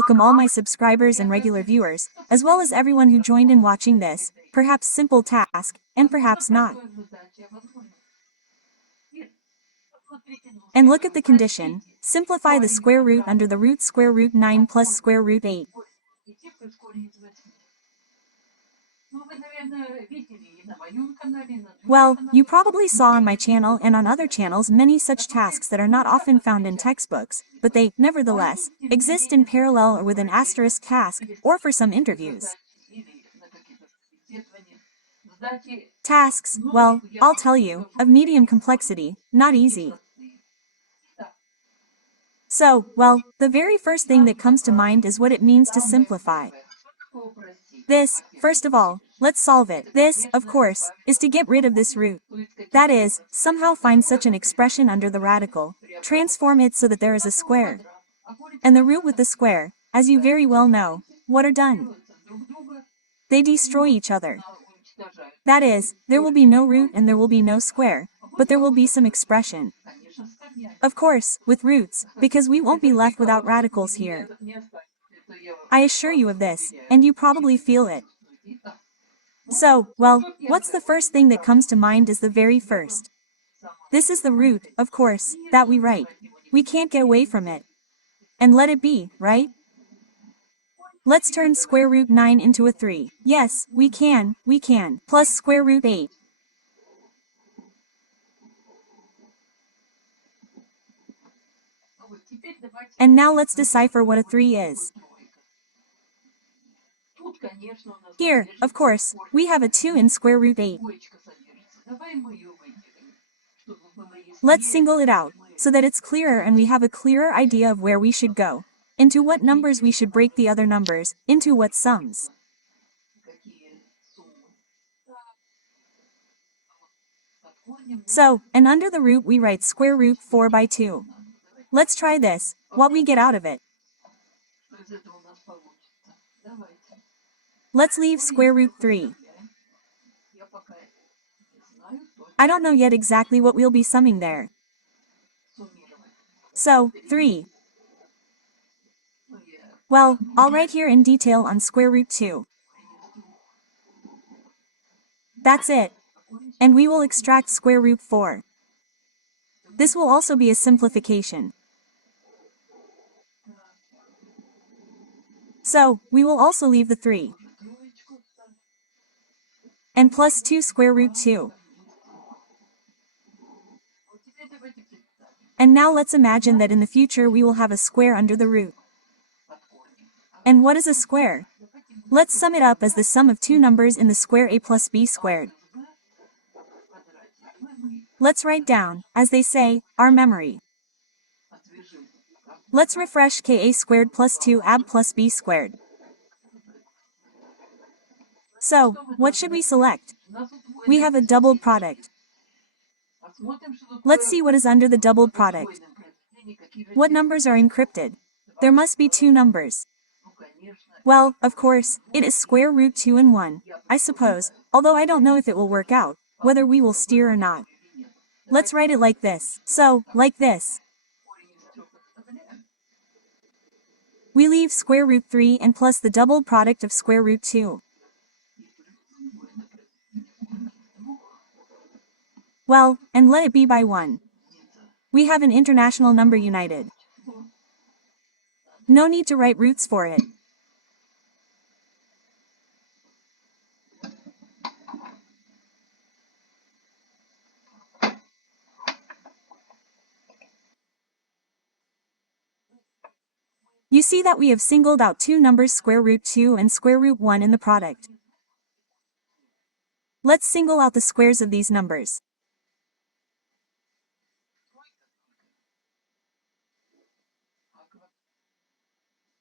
welcome all my subscribers and regular viewers, as well as everyone who joined in watching this, perhaps simple task, and perhaps not. And look at the condition, simplify the square root under the root square root 9 plus square root 8. Well, you probably saw on my channel and on other channels many such tasks that are not often found in textbooks, but they, nevertheless, exist in parallel or with an asterisk task, or for some interviews. Tasks, well, I'll tell you, of medium complexity, not easy. So, well, the very first thing that comes to mind is what it means to simplify. This, first of all, let's solve it. This, of course, is to get rid of this root. That is, somehow find such an expression under the radical, transform it so that there is a square. And the root with the square, as you very well know, what are done? They destroy each other. That is, there will be no root and there will be no square, but there will be some expression. Of course, with roots, because we won't be left without radicals here. I assure you of this, and you probably feel it. So, well, what's the first thing that comes to mind is the very first. This is the root, of course, that we write. We can't get away from it. And let it be, right? Let's turn square root 9 into a 3. Yes, we can, plus square root 8. And now let's decipher what a 3 is. Here, of course, we have a 2 in square root 8. Let's single it out, so that it's clearer and we have a clearer idea of where we should go, into what numbers we should break the other numbers, into what sums. So, and under the root we write square root 4 by 2. Let's try this, what we get out of it. Let's leave square root 3. I don't know yet exactly what we'll be summing there. So, 3. Well, I'll write here in detail on square root 2. That's it. And we will extract square root 4. This will also be a simplification. So, we will also leave the 3. And plus 2 square root 2. And now let's imagine that in the future we will have a square under the root. And what is a square? Let's sum it up as the sum of two numbers in the square a plus b squared. Let's write down, as they say, our memory. Let's refresh ka squared plus 2ab plus b squared. So, what should we select? We have a doubled product. Let's see what is under the doubled product. What numbers are encrypted? There must be two numbers. Well, of course, it is square root 2 and 1, I suppose, although I don't know if it will work out, whether we will steer or not. Let's write it like this. So, like this. We leave square root 3 and plus the double product of square root 2. Well, and let it be by 1. We have an international number united. No need to write roots for it. You see that we have singled out two numbers square root 2 and square root 1 in the product. Let's single out the squares of these numbers.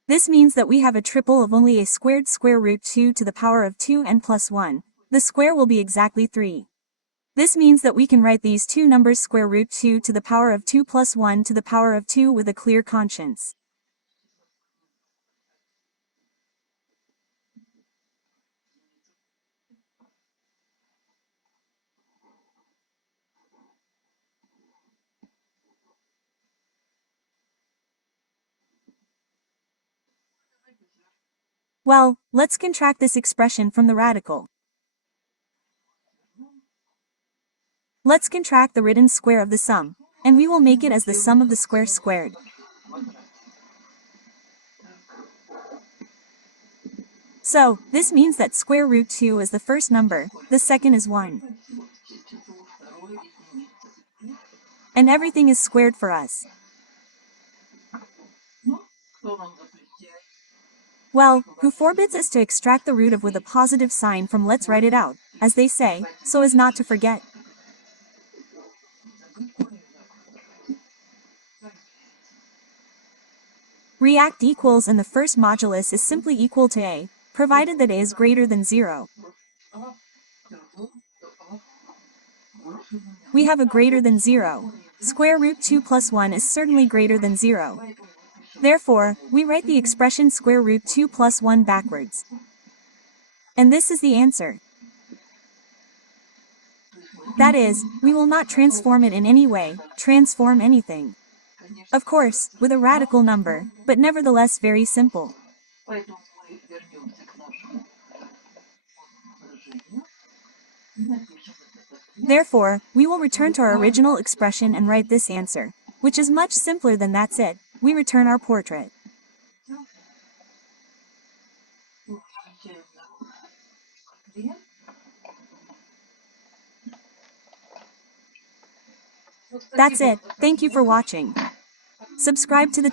This means that we have a triple of only a squared square root 2 to the power of 2 and plus 1. The square will be exactly 3. This means that we can write these two numbers square root 2 to the power of 2 plus 1 to the power of 2 with a clear conscience. Well, let's contract this expression from the radical. Let's contract the written square of the sum, and we will make it as the sum of the squares squared. So, this means that square root 2 is the first number, the second is 1. And everything is squared for us. Well, who forbids us to extract the root of with a positive sign from let's write it out, as they say, so as not to forget. React equals and the first modulus is simply equal to a, provided that a is greater than 0. We have a greater than 0. Square root 2 plus 1 is certainly greater than 0. Therefore, we write the expression square root 2 plus 1 backwards. And this is the answer. That is, we will not transform it in any way, transform anything. Of course, with a radical number, but nevertheless very simple. Therefore, we will return to our original expression and write this answer, which is much simpler than that's it. We return our portrait. That's it. Thank you for watching. Subscribe to the